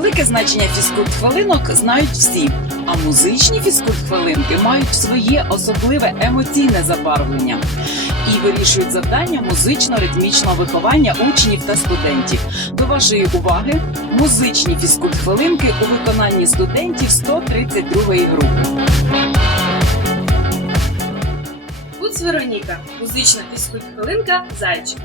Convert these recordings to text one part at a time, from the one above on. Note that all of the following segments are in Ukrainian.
Велике значення фізкульт-хвилинок знають всі, а музичні фізкульт-хвилинки мають своє особливе емоційне забарвлення і вирішують завдання музично-ритмічного виховання учнів та студентів. До вашої уваги музичні фізкульт-хвилинки у виконанні студентів 132-ї групи. Куц Вероніка, музична фізкульт-хвилинка Зайчик.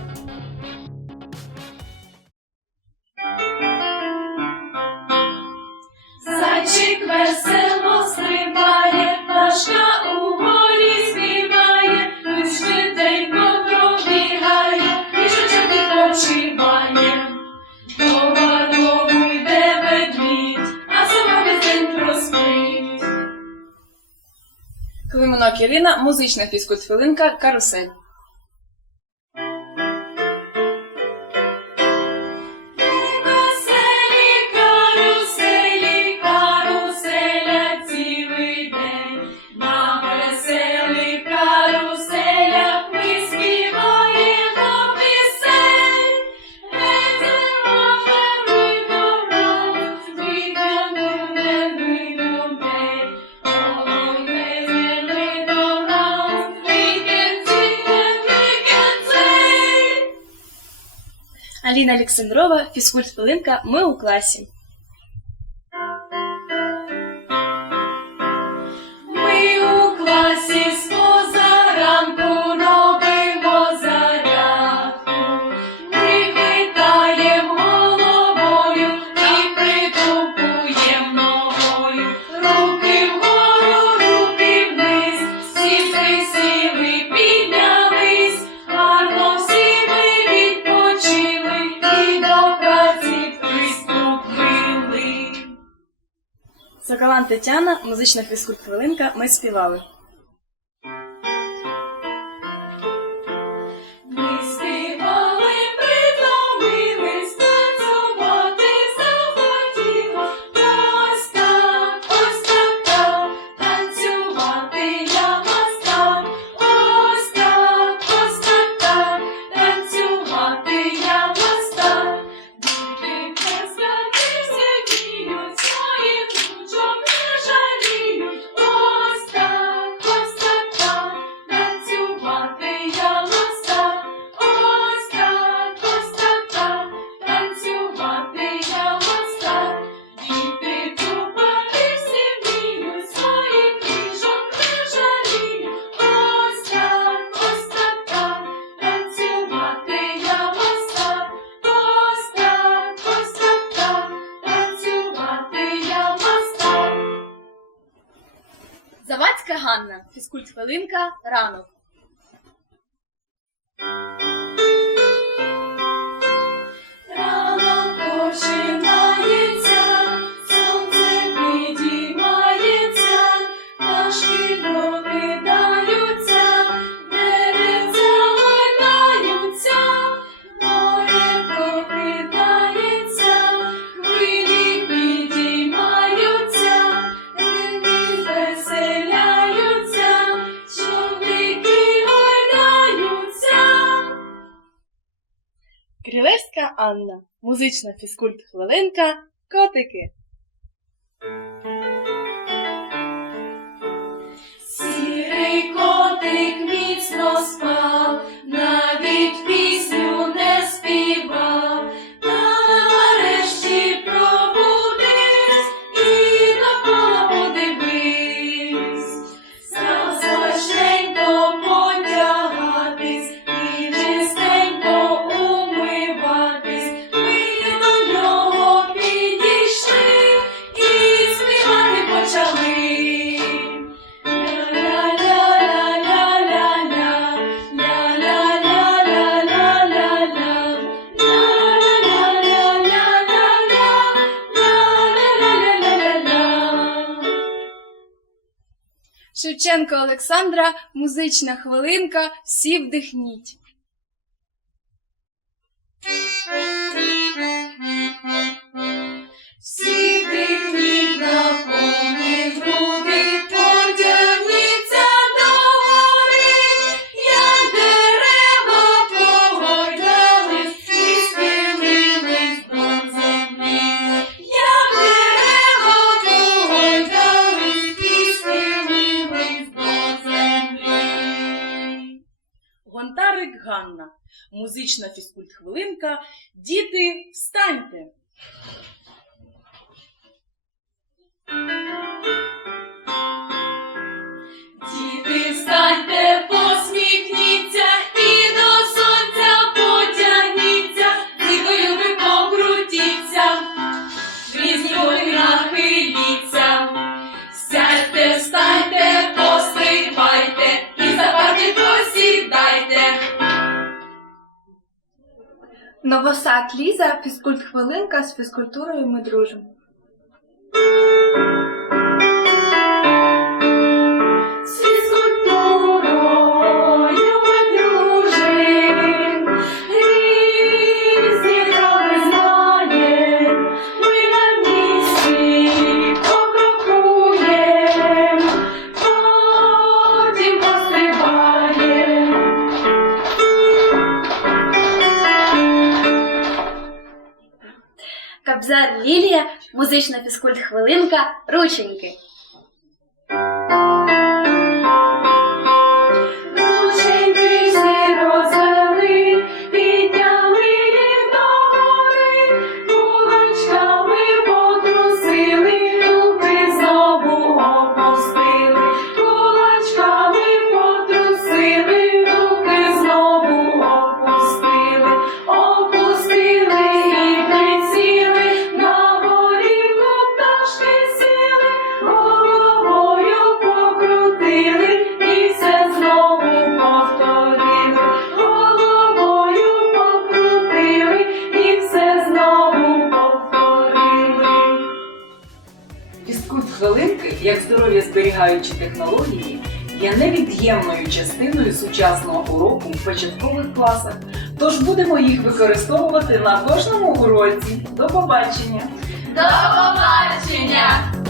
Зайчик весело стрибає, пташка у горі співає, тут пробігає, їжачок відпочиває. Дома дому йде музична фізкульт-хвилинка Карусель. Аліна Олександрова, фізкульт-хвилинка, ми у класі. Соколан Тетяна, музична фізкульт-хвилинка, ми співали. Завадська Ганна, фізкульт-хвилинка, ранок. Ранок Крілевська Анна, музична фізкульт-хвилинка, котики. Шевченко Олександра, музична хвилинка, всі вдихніть. Всі вдихніть на повні груди, Ярик Ганна. Музична фізкульт-хвилинка. Діти, встаньте! Діти, Новосад Ліза, фізкульт-хвилинка з фізкультурою ми дружимо. Лілія, музична фізкульт-хвилинка, рученьки. Хвилинки, як здоров'я зберігаючі технології, є невід'ємною частиною сучасного уроку в початкових класах. Тож будемо їх використовувати на кожному уроці. До побачення! До побачення!